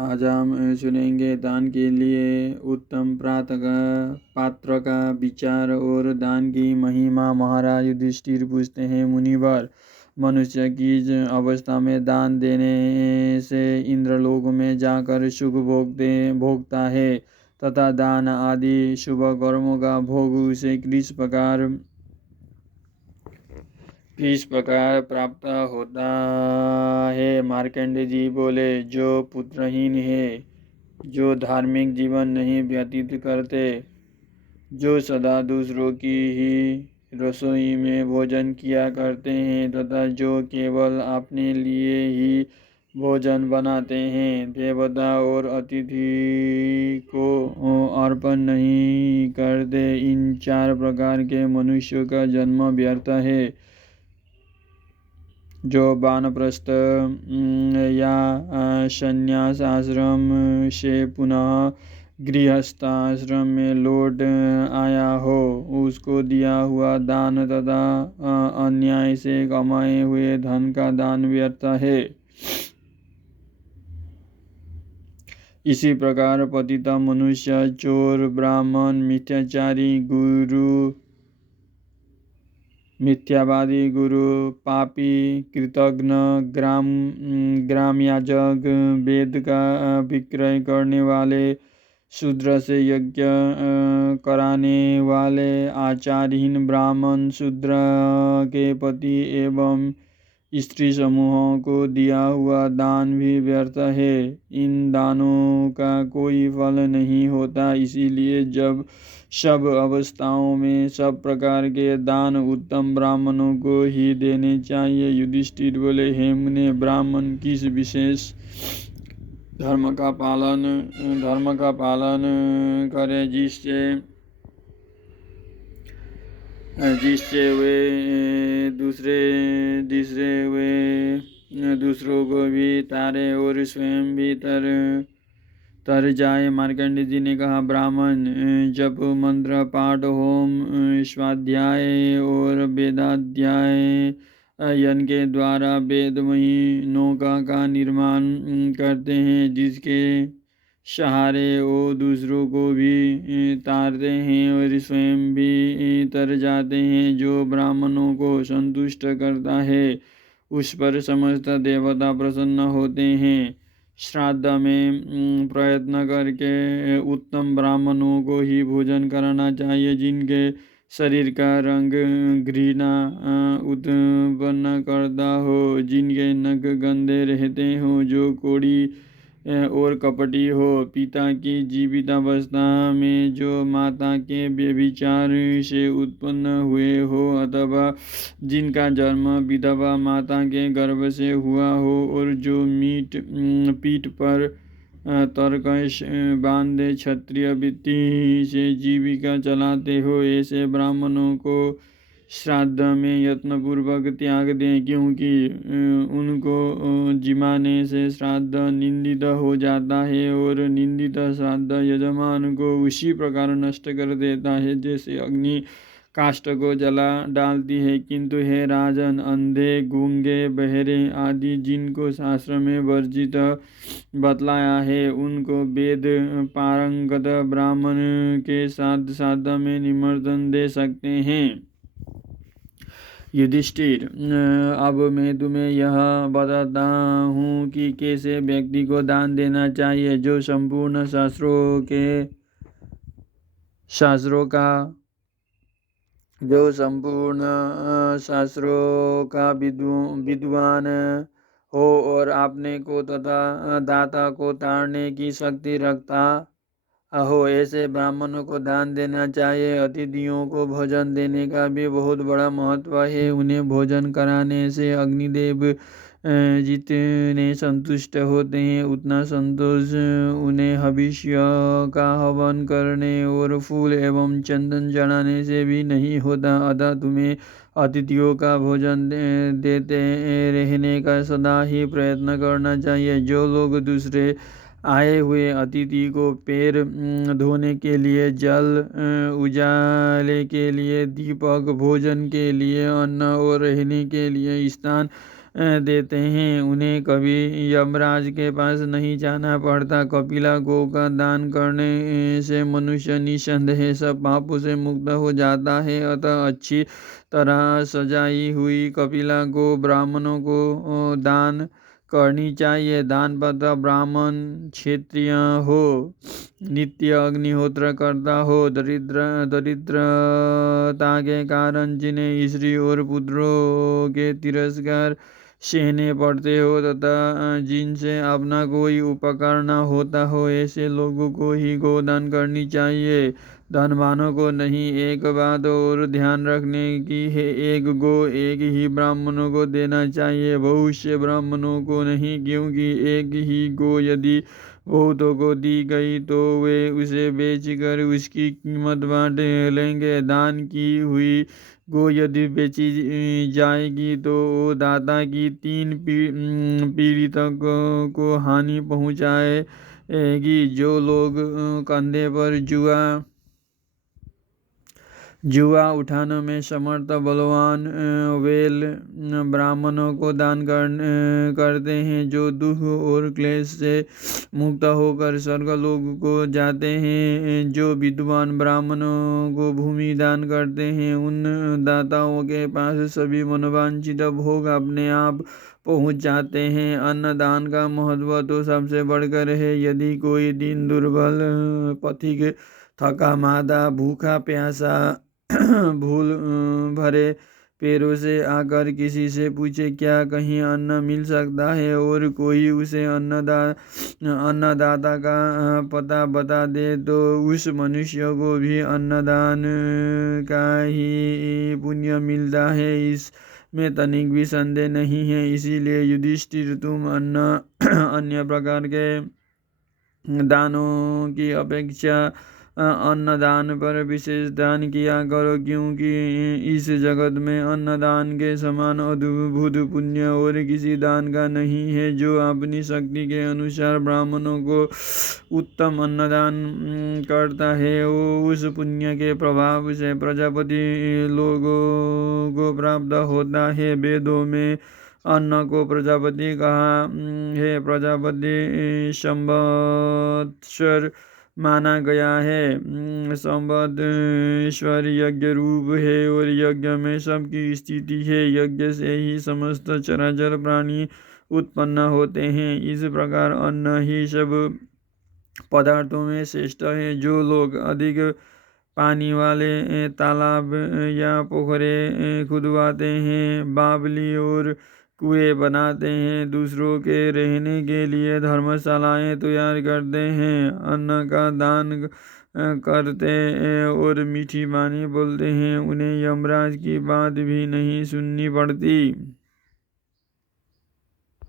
आज हम सुनेंगे दान के लिए उत्तम पात्र का विचार और दान की महिमा। महाराज युधिष्ठिर पूछते हैं, मुनिवर, मनुष्य किस अवस्था में दान देने से इंद्रलोक में जाकर सुख भोगता है तथा दान आदि शुभ कर्मों का भोग उसे किस प्रकार प्राप्त होता है। मार्कंडेय जी बोले, जो पुत्रहीन है, जो धार्मिक जीवन नहीं व्यतीत करते, जो सदा दूसरों की ही रसोई में भोजन किया करते हैं तथा जो केवल अपने लिए ही भोजन बनाते हैं, देवता और अतिथि को अर्पण नहीं करते, इन 4 प्रकार के मनुष्यों का जन्म व्यर्थ है। जो वानप्रस्थ या संन्यास आश्रम से पुनः गृहस्थाश्रम में लौट आया हो, उसको दिया हुआ दान तथा अन्याय से कमाए हुए धन का दान व्यर्थ है। इसी प्रकार पतिता मनुष्य, चोर, ब्राह्मण, मिथ्यावादी, गुरु, पापी, कृतघ्न, ग्रामयाजक, वेद का विक्रय करने वाले, शूद्र से यज्ञ कराने वाले, आचारहीन ब्राह्मण, शूद्र के पति एवं स्त्री समूहों को दिया हुआ दान भी व्यर्थ है। इन दानों का कोई फल नहीं होता। इसीलिए जब सब अवस्थाओं में सब प्रकार के दान उत्तम ब्राह्मणों को ही देने चाहिए। युधिष्ठिर बोले, हे मुने, ब्राह्मण किस विशेष धर्म का पालन करे जिससे वे दूसरों को भी तारे और स्वयं भी तर जाए। मार्कंडेय जी ने कहा, ब्राह्मण जप, मंत्र, पाठ, होम, स्वाध्याय और वेदाध्याय के द्वारा वेदमयी नौका का निर्माण करते हैं, जिसके सहारे वो दूसरों को भी तारते हैं और स्वयं भी तर जाते हैं। जो ब्राह्मणों को संतुष्ट करता है, उस पर समस्त देवता प्रसन्न होते हैं। श्राद्ध में प्रयत्न करके उत्तम ब्राह्मणों को ही भोजन कराना चाहिए, जिनके शरीर का रंग घृणा उत्पन्न करता हो, जिनके नख गंदे रहते हो, जो कोढ़ी और कपटी हो, पिता की जीवितावस्था में जो माता के व्यभिचार से उत्पन्न हुए हो, अथवा जिनका जन्म विधवा माता के गर्भ से हुआ हो, और जो पीठ पर तरकश बांधे क्षत्रिय वृत्ति से जीविका चलाते हो, ऐसे ब्राह्मणों को श्राद्ध में यत्नपूर्वक त्याग दें, क्योंकि उनको जिमाने से श्राद्ध निंदित हो जाता है और निंदित श्राद्ध यजमान को उसी प्रकार नष्ट कर देता है जैसे अग्नि काष्ठ को जला डालती है। किंतु हे राजन, अंधे, गूंगे, बहरे आदि जिनको शास्त्र में वर्जित बतलाया है, उनको वेद पारंगत ब्राह्मण के साथ श्राद्ध में निमंत्रण दे सकते हैं। युधिष्ठिर, अब मैं तुम्हें यह बताता हूँ कि कैसे व्यक्ति को दान देना चाहिए। जो संपूर्ण शास्त्रों का विद्वान हो और अपने को तथा दाता को ताड़ने की शक्ति रखता हो, ऐसे ब्राह्मणों को दान देना चाहिए। अतिथियों को भोजन देने का भी बहुत बड़ा महत्व है। उन्हें भोजन कराने से अग्निदेव जितने संतुष्ट होते हैं, उतना संतोष उन्हें हविष्य का हवन करने और फूल एवं चंदन चढ़ाने से भी नहीं होता। अतः तुम्हें अतिथियों का भोजन देते रहने का सदा ही प्रयत्न करना चाहिए। जो लोग दूसरे आए हुए अतिथि को पैर धोने के लिए जल, उजाले के लिए दीपक, भोजन के लिए अन्न और रहने के लिए स्थान देते हैं। उन्हें कभी यमराज के पास नहीं जाना पड़ता। कपिला गौ का दान करने से मनुष्य निसंदेह सब पापों से मुक्त हो जाता है। अतः अच्छी तरह सजाई हुई कपिला गौ ब्राह्मणों को दान करनी चाहिए। दान पात्र ब्राह्मण क्षत्रिय हो, नित्य अग्निहोत्र करता हो, दरिद्रता के कारण जिन्हें स्त्री और पुत्रों के तिरस्कार सहने पड़ते हो तथा जिनसे अपना कोई उपकार न होता हो, ऐसे लोगों को ही गोदान करनी चाहिए, धनवानों को नहीं। एक बात और ध्यान रखने की है, एक गो एक ही ब्राह्मणों को देना चाहिए, बहुत से ब्राह्मणों को नहीं, क्योंकि एक ही गो यदि बहुतों को दी गई तो वे उसे बेचकर उसकी कीमत बांट लेंगे। दान की हुई गो यदि बेची जाएगी तो दाता की 3 पीढ़ी तक को हानि पहुंचाएगी। जो लोग कंधे पर जुआ उठाने में समर्थ बलवान वेल ब्राह्मणों को दान करते हैं, जो दुख और क्लेश से मुक्त होकर स्वर्गलोक को जाते हैं। जो विद्वान ब्राह्मणों को भूमि दान करते हैं, उन दाताओं के पास सभी मनोवांछित भोग अपने आप पहुँच जाते हैं। अन्नदान का महत्व तो सबसे बढ़कर है। यदि कोई दिन दुर्बल, पथिक, थका मादा, भूखा प्यासा, भूल भरे पैरों से आकर किसी से पूछे क्या कहीं अन्न मिल सकता है, और कोई उसे अन्नदाता का पता बता दे, तो उस मनुष्य को भी अन्नदान का ही पुण्य मिलता है। इसमें तनिक भी संदेह नहीं है। इसीलिए युधिष्ठिर, तुम अन्य प्रकार के दानों की अपेक्षा अन्नदान पर विशेष दान किया करो, क्योंकि इस जगत में अन्नदान के समान अद्भुत पुण्य और किसी दान का नहीं है। जो अपनी शक्ति के अनुसार ब्राह्मणों को उत्तम अन्नदान करता है, वो उस पुण्य के प्रभाव से प्रजापति लोगों को प्राप्त होता है। वेदों में अन्न को प्रजापति कहा है। प्रजापति संवत्सर माना गया है। संवत्सर यज्ञ रूप है और यज्ञ में सबकी स्थिति है। यज्ञ से ही समस्त चराचर प्राणी उत्पन्न होते हैं। इस प्रकार अन्न ही सब पदार्थों में श्रेष्ठ है। जो लोग अधिक पानी वाले तालाब या पोखरे खुदवाते हैं, बावली और कुएं बनाते हैं, दूसरों के रहने के लिए धर्मशालाएं तैयार करते हैं, अन्न का दान करते और मीठी वाणी बोलते हैं, उन्हें यमराज की बात भी नहीं सुननी पड़ती।